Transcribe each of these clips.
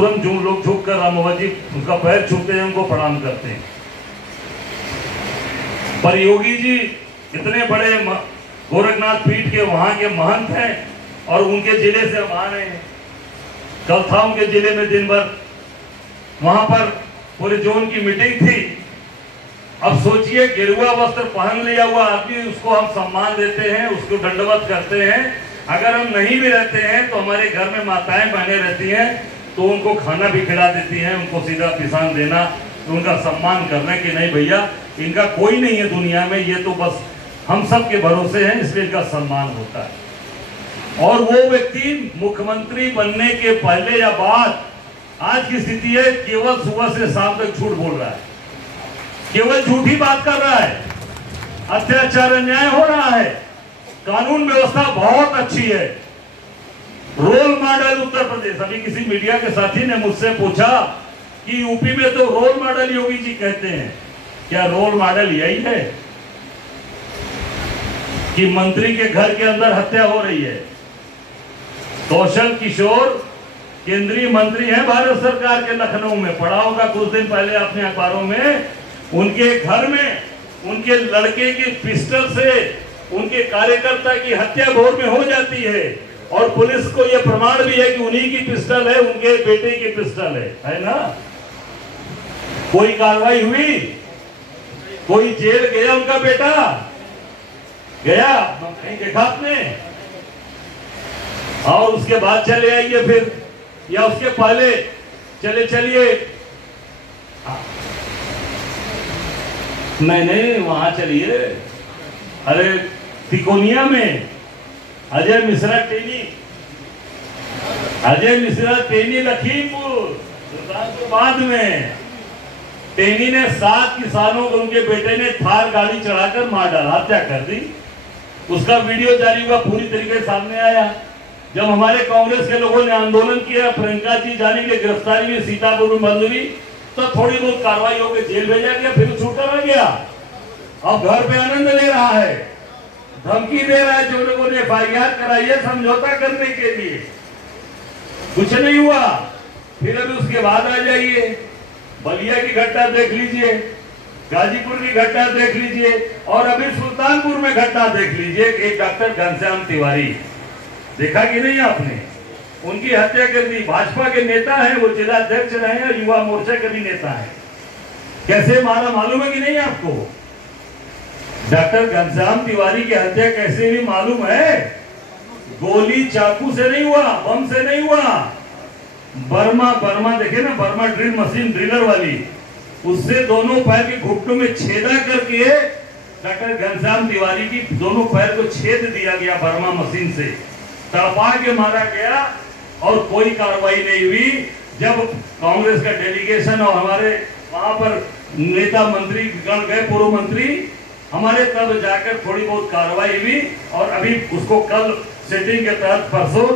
तुरंत जो लोग झुक कर राम बाबा जी उनका पैर छूते हैं, उनको प्रणाम करते हैं। पर योगी जी इतने बड़े गोरखनाथ पीठ के वहां के महंत हैं और उनके जिले से हम आ रहे हैं। कल था उनके जिले में दिन भर, वहां पर पूरे जोन की मीटिंग थी। अब सोचिए, गेरुआ वस्त्र पहन लिया हुआ आदमी, उसको हम सम्मान देते हैं, उसको दंडवत करते हैं। अगर हम नहीं भी रहते हैं तो हमारे घर में माताएं बहनें रहती हैं तो उनको खाना भी खिला देती हैं, उनको सीधा पिसान देना, तो उनका सम्मान करना कि नहीं भैया इनका कोई नहीं है दुनिया में, ये तो बस हम सब के भरोसे हैं, इसलिए इनका सम्मान होता है। और वो व्यक्ति मुख्यमंत्री बनने के पहले या बाद आज की स्थिति है, केवल सुबह से शाम तक झूठ बोल रहा है, केवल झूठी बात कर रहा है, अत्याचार अन्याय हो रहा है, कानून व्यवस्था बहुत अच्छी है, रोल मॉडल उत्तर प्रदेश। अभी किसी मीडिया के साथी ने मुझसे पूछा कि यूपी में तो रोल मॉडल योगी जी कहते हैं, क्या रोल मॉडल यही है कि मंत्री के घर के अंदर हत्या हो रही है? कौशल किशोर केंद्रीय मंत्री हैं भारत सरकार के, लखनऊ में पढ़ा होगा कुछ दिन पहले अपने अखबारों में, उनके घर में उनके लड़के की पिस्टल से उनके कार्यकर्ता की हत्या भोर में हो जाती है और पुलिस को यह प्रमाण भी है कि उन्हीं की पिस्टल है, उनके बेटे की पिस्टल है ना? कोई कार्रवाई हुई? कोई जेल गया उनका बेटा? गया? कहीं देखा आपने? और उसके बाद चले आइए फिर, या उसके पहले चलिए नहीं वहां चलिए, अरे तिकोनिया में अजय मिश्रा टेनी लखीमपुर बाद में टेनी ने 7 किसानों को उनके बेटे ने थार गाड़ी चढ़ाकर मार डाला, हत्या कर दी। उसका वीडियो जारी हुआ, पूरी तरीके से सामने आया। जब हमारे कांग्रेस के लोगों ने आंदोलन किया, प्रियंका जी जानी की गिरफ्तारी में सीतापुर में मंजूरी, तो थोड़ी बहुत कार्रवाई होकर जेल भेजा गया, फिर छूटा रह गया। अब घर पे आनंद ले रहा है, धमकी दे रहा है जो लोगों ने FIR कराई है समझौता करने के लिए, कुछ नहीं हुआ। फिर अभी उसके बाद आ जाइए, बलिया की घटना देख लीजिए, गाजीपुर की घटना देख लीजिए, और अभी सुल्तानपुर में घटना देख लीजिए। एक डॉक्टर घनश्याम तिवारी, देखा कि नहीं आपने? उनकी हत्या कर दी। भाजपा के नेता हैं, वो जिला अध्यक्ष रहे हैं, युवा मोर्चा के भी नेता हैं। कैसे मारा मालूम है कि नहीं आपको? डॉक्टर घनश्याम तिवारी की हत्या कैसे हुई मालूम है? गोली चाकू से नहीं हुआ, बम से नहीं हुआ, बर्मा देखे ना, बर्मा ड्रिल मशीन, ड्रिलर वाली, उससे दोनों पैर के घुटनों में छेदा करके डॉक्टर घनश्याम तिवारी की दोनों पैर को छेद दिया गया, बर्मा मशीन से तड़पा के मारा गया और कोई कार्रवाई नहीं हुई। जब कांग्रेस का डेलीगेशन और हमारे वहां पर नेता मंत्री गण गए, पूर्व मंत्री हमारे, तब जाकर थोड़ी बहुत कार्रवाई हुई। और अभी उसको कल सेटिंग के तहत परसों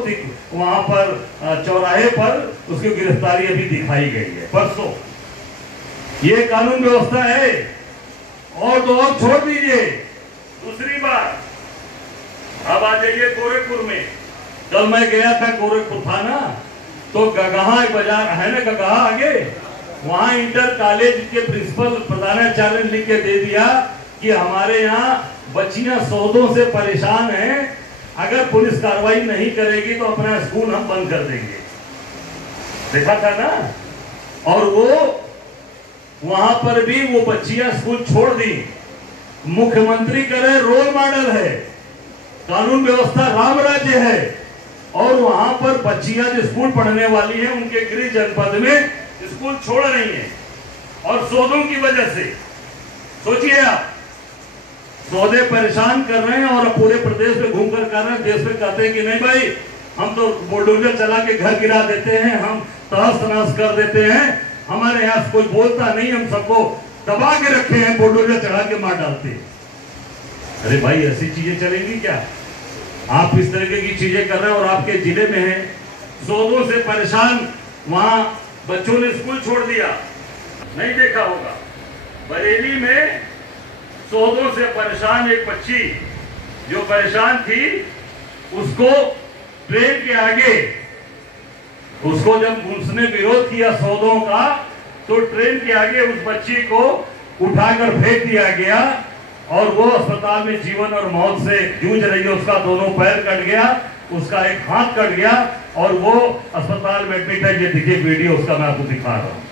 वहां पर चौराहे पर उसकी गिरफ्तारी अभी दिखाई गई है, परसों। ये कानून व्यवस्था है। और तो और छोड़ दीजिए, दूसरी बात, अब आ जाइए गोरखपुर में। कल मैं गया था, गोरखपुर था ना, तो गगहा एक बाजार है ना, गगहा आगे, वहां इंटर कॉलेज के प्रिंसिपल प्रधानाचार्य ने लिख के दे दिया कि हमारे यहाँ बच्चियां सौदों से परेशान हैं, अगर पुलिस कार्रवाई नहीं करेगी तो अपना स्कूल हम बंद कर देंगे। देखा था ना? और वो वहां पर भी वो बच्चियां स्कूल छोड़ दी। मुख्यमंत्री करे रोल मॉडल है, कानून व्यवस्था राम राज्य है, और वहां पर बच्चियां जो स्कूल पढ़ने वाली हैं उनके गृह जनपद में स्कूल छोड़ रही हैं, और सौदों की वजह से। सोचिए आप, सौदे परेशान कर रहे हैं और पूरे प्रदेश में घूमकर कर रहे हैं। देश में कहते हैं कि नहीं भाई, हम तो बुलडोजर चला के घर गिरा देते हैं, हम तहस नहस कर देते हैं, हमारे यहाँ कोई बोलता नहीं, हम सबको दबा के रखे हैं, बुलडोजर चढ़ा के मार डालते हैं। अरे भाई, ऐसी चीजें चलेंगी क्या? आप इस तरह की चीजें कर रहे हैं और आपके जिले में है सौदों से परेशान, वहां बच्चों ने स्कूल छोड़ दिया, नहीं देखा होगा। बरेली में सौदों से परेशान एक बच्ची जो परेशान थी, उसको ट्रेन के आगे उसको जब उसने विरोध किया सौदों का, तो ट्रेन के आगे उस बच्ची को उठाकर फेंक दिया गया और वो अस्पताल में जीवन और मौत से जूझ रही है। उसका दोनों पैर कट गया, उसका एक हाथ कट गया और वो अस्पताल में एडमिट है। ये देखिए वीडियो उसका मैं आपको दिखा रहा हूँ।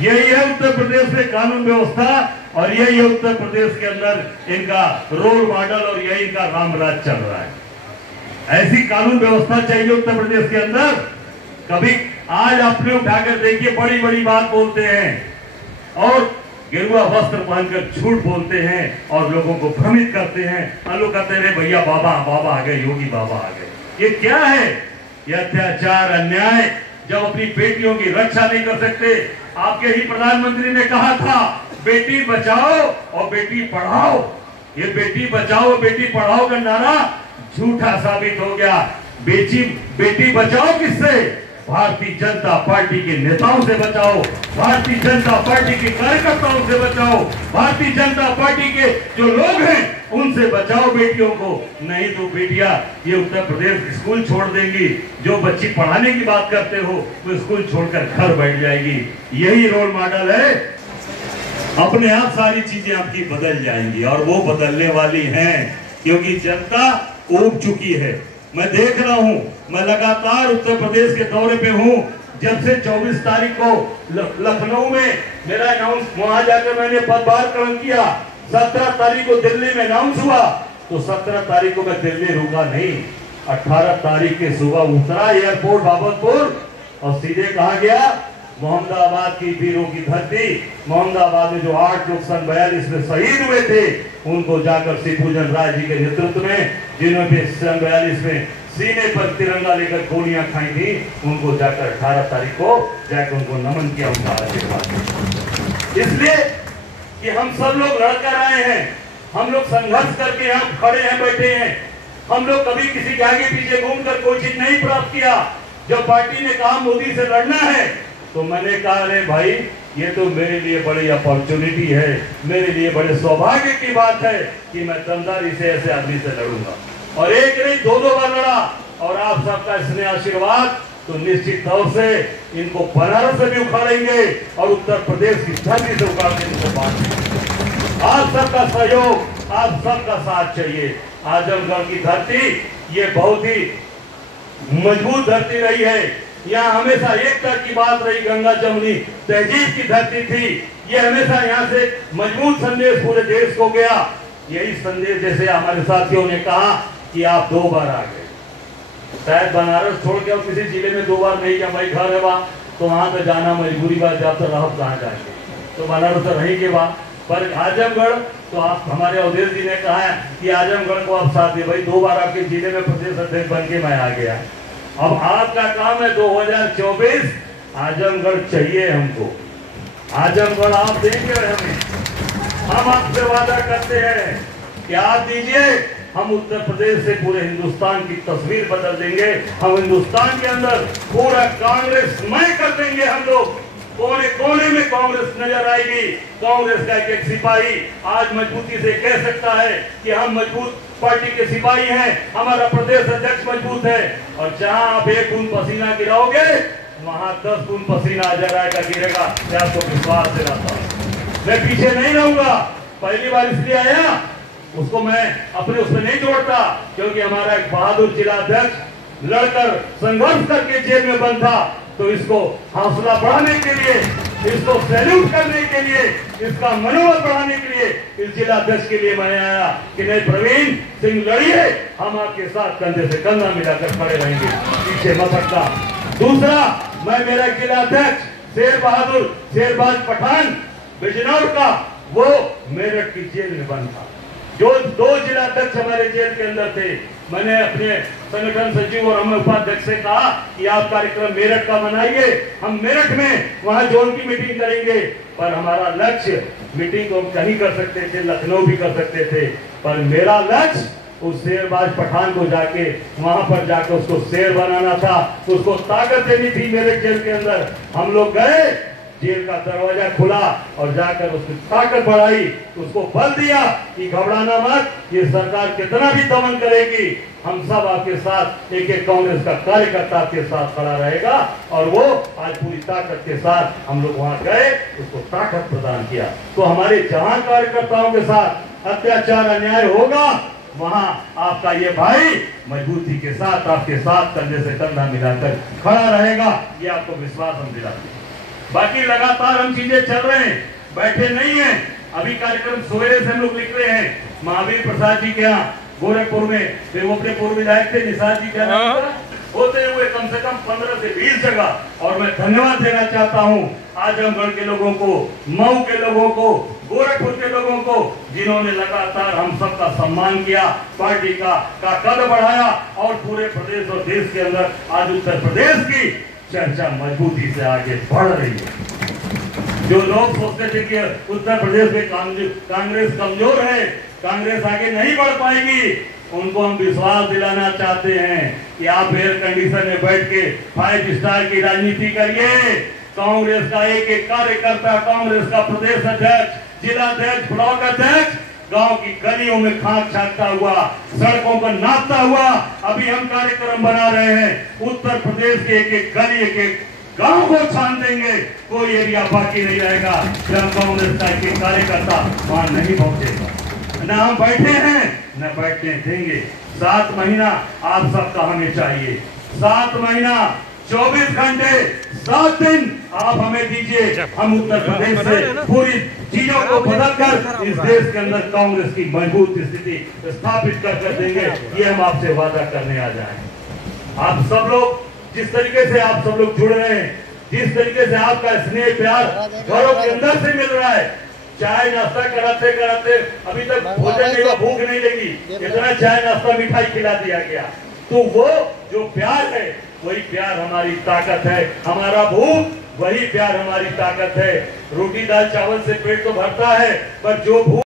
यही है उत्तर प्रदेश में कानून व्यवस्था और यही है उत्तर प्रदेश के अंदर इनका रोल मॉडल और यही इनका रामराज चल रहा है। ऐसी कानून व्यवस्था चाहिए उत्तर प्रदेश के अंदर। कभी आज आपने उठाकर देखिए, बड़ी बड़ी बात बोलते हैं और गेरुआ वस्त्र पहनकर झूठ बोलते हैं और लोगों को भ्रमित करते हैं। लोग कहते हैं भैया बाबा आ गए, योगी बाबा आ गए। ये क्या है? ये अत्याचार, अन्याय। जब अपनी बेटियों की रक्षा नहीं कर सकते, आपके ही प्रधानमंत्री ने कहा था बेटी बचाओ और बेटी पढ़ाओ। ये बेटी बचाओ और बेटी पढ़ाओ का नारा झूठा साबित हो गया। बेटी बचाओ किससे? भारतीय जनता पार्टी के नेताओं से बचाओ, भारतीय जनता पार्टी के कार्यकर्ताओं से बचाओ, भारतीय जनता पार्टी के जो लोग हैं उनसे बचाओ बेटियों को। नहीं तो बेटियां ये उत्तर प्रदेश स्कूल छोड़ देंगी। जो बच्ची पढ़ाने की बात करते हो वो स्कूल छोड़कर घर बैठ जाएगी। यही रोल मॉडल है। अपने आप सारी चीजें आपकी बदल जाएंगी और वो बदलने वाली हैं, क्योंकि जनता ऊब चुकी है। मैं देख रहा हूं, मैं लगातार उत्तर प्रदेश के दौरे पे हूं। जब से 24 तारीख को लखनऊ में मेरा अनाउंस, वहां जाकर मैंने पदभार ग्रहण किया। 17 तारीख को दिल्ली में अनाउंस हुआ, तो 17 तारीख को मैं दिल्ली रुका नहीं। 18 तारीख के सुबह उतरा एयरपोर्ट बाबतपुर और सीधे कहा गया मोहम्मदाबाद की वीरों की धरती। मोहम्मदाबाद में जो 8 लोग सन 42 में शहीद हुए थे, उनको जाकर शिवपूजन राय जी के नेतृत्व में, जिन्होंने सन 42 में सीने पर तिरंगा लेकर गोलियां खाई थी, उनको जाकर 18 तारीख को जाकर उनको नमन किया, उनका आशीर्वाद। इसलिए कि हम सब लोग लड़कर आए हैं, हम लोग संघर्ष करके यहाँ खड़े हैं, बैठे हैं। हम लोग कभी किसी के आगे पीछे घूमकर कोई चीज नहीं प्राप्त किया। जब पार्टी ने कहा मोदी से लड़ना है, तो मैंने कहा अरे भाई ये तो मेरे लिए बड़ी अपॉर्चुनिटी है, मेरे लिए बड़े सौभाग्य की बात है कि मैं दमदारी से ऐसे आदमी से लड़ूंगा। और एक नहीं 2-2 बार लड़ा। और आप सबका स्नेह आशीर्वाद, तो निश्चित तौर से इनको बनारस से भी उखाड़ेंगे और उत्तर प्रदेश की धरती से उखाड़ के इनको बांटेंगे। आप सबका सहयोग, आप सबका साथ चाहिए। आजमगढ़ की धरती ये बहुत ही मजबूत धरती रही है। यहाँ हमेशा एकता की बात रही। गंगा जमुनी तहजीब की धरती थी। ये हमेशा यहाँ से मजबूत संदेश पूरे देश को गया। यही संदेश जैसे हमारे साथियों ने कहा कि आप 2 बार आ गए, शायद बनारस छोड़ के और किसी जिले में 2 बार नहीं गया। भाई घर है वहाँ, तो वहां पे जाना मजबूरी बात, जब तो रह कहाँ जाएंगे, तो बनारस तो रही के वहाँ। पर आजमगढ़ तो आप, हमारे अवधेश जी ने कहा है कि आजमगढ़ को आप साथ दे। भाई 2 बार आपके जिले में प्रदेश अध्यक्ष बन के मैं आ गया। अब आपका काम है 2024 आजमगढ़ चाहिए हमको। आजमगढ़ आप देंगे हमें। हम आपसे वादा करते हैं कि आप दीजिए, हम उत्तर प्रदेश से पूरे हिंदुस्तान की तस्वीर बदल देंगे। हम हिंदुस्तान के अंदर पूरा कांग्रेसमय कर देंगे। हम लोग कोने कोने में कांग्रेस नजर आएगी। कांग्रेस का एक सिपाही आज मजबूती से कह सकता है कि हम मजबूत पार्टी के सिपाही हैं, हमारा प्रदेश अध्यक्ष मजबूत है। और जहां आप 1 बूंद पसीना गिराओगे, वहां 10 बूंद पसीना गिरेगा। आपको विश्वास दिलाता हूं, मैं पीछे नहीं रहूंगा। पहली बार इसलिए आया, उसको मैं अपने उसमें नहीं जोड़ता, क्योंकि हमारा एक बहादुर जिला अध्यक्ष लड़कर संघर्ष करके जेल में बंद था। तो इसको हौसला बढ़ाने के लिए, इसको सैल्यूट करने के लिए, इसका मनोबल बढ़ाने के लिए इस जिला अध्यक्ष के लिए मैं आया कि नहीं प्रवीण सिंह लड़िए, हम आपके साथ कंधे से कंधा मिलाकर खड़े रहेंगे, पीछे मत हटना। दूसरा, मैं मेरा जिला अध्यक्ष शेर बहादुर शेरबाज पठान बिजनौर का, वो मेरठ की जेल में बंद था। जो 2 जिला अध्यक्ष हमारे जेल के अंदर थे, मैंने अपने संगठन सचिव और हम उपाध्यक्ष से कहा कि आप कार्यक्रम मेरठ का बनाइए, हम मेरठ में वहां जोन की मीटिंग करेंगे। पर हमारा लक्ष्य, मीटिंग तो हम कहीं कर सकते थे, लखनऊ भी कर सकते थे, पर मेरा लक्ष्य उस शेरबाज पठान को जाके वहां पर जाकर उसको शेर बनाना था, उसको ताकत देनी थी मेरठ जेल के अंदर। हम लोग गए जेल का दरवाजा खुला और जाकर उसकी ताकत बढ़ाई, उसको बल दिया कि घबराना मत, ये सरकार कितना भी दमन करेगी, हम सब आपके साथ, एक एक कांग्रेस का कार्यकर्ता आपके साथ खड़ा रहेगा। और वो आज पूरी ताकत के साथ हम लोग वहां गए, उसको ताकत प्रदान किया। तो हमारे जहां कार्यकर्ताओं के साथ अत्याचार अन्याय होगा, वहां आपका ये भाई मजबूती के साथ आपके साथ कंधे से कंधा मिलाकर खड़ा रहेगा, ये आपको विश्वास हम दिलाते हैं। बाकी लगातार हम चीजें चल रहे हैं, बैठे नहीं हैं। अभी कार्यक्रम सवेरे से हम लोग निकले हैं महावीर प्रसाद जी के यहाँ गोरखपुर में, फिर वो अपने पूर्व विधायक थे निषाद जी के यहाँ होते हुए कम से कम 15 से 20 जगह। और मैं धन्यवाद देना चाहता हूँ आजमगढ़ के लोगों को, मऊ के लोगों को, गोरखपुर के लोगों को, जिन्होंने लगातार हम सबका सम्मान किया, पार्टी का कद बढ़ाया और पूरे प्रदेश और देश के अंदर आज उत्तर प्रदेश की चर्चा मजबूती से आगे बढ़ रही है। जो लोग सोचते थे कि उत्तर प्रदेश में कांग्रेस कमजोर है, कांग्रेस आगे नहीं बढ़ पाएगी, उनको हम विश्वास दिलाना चाहते हैं कि आप एयर कंडीशन में बैठ के 5 स्टार की राजनीति करिए। कांग्रेस का एक एक कार्यकर्ता, कांग्रेस का प्रदेश अध्यक्ष, जिला अध्यक्ष, ब्लॉक अध्यक्ष गांव की गलियों में खाक छाटता हुआ, सड़कों पर नाचता हुआ अभी हम कार्यक्रम बना रहे हैं। उत्तर प्रदेश के एक एक गली, एक एक गांव को छान देंगे, कोई एरिया बाकी नहीं रहेगा जब कांग्रेस का एक कार्यकर्ता वहां नहीं पहुंचेगा। न हम बैठे हैं न बैठने देंगे। 7 महीना आप सबका हमें चाहिए, 7 महीना 24 घंटे 7 दिन आप हमें दीजिए। हम उत्तर प्रदेश से पूरी चीजों को बदलकर इस देश के अंदर कांग्रेस की मजबूत स्थिति स्थापित कर देंगे, ये हम आपसे वादा करने आ जाए। आप सब लोग जिस तरीके से आप सब लोग जुड़ रहे हैं, जिस तरीके से आपका स्नेह प्यार घरों के अंदर से मिल रहा है, चाय नाश्ता कराते कराते अभी तक भोजन नहीं हुआ, भूख नहीं लगी, इतना चाय नाश्ता मिठाई खिला दिया गया। तो वो जो प्यार है वही प्यार हमारी ताकत है, हमारा भूख वही प्यार हमारी ताकत है। रोटी दाल चावल से पेट तो भरता है, पर जो भूख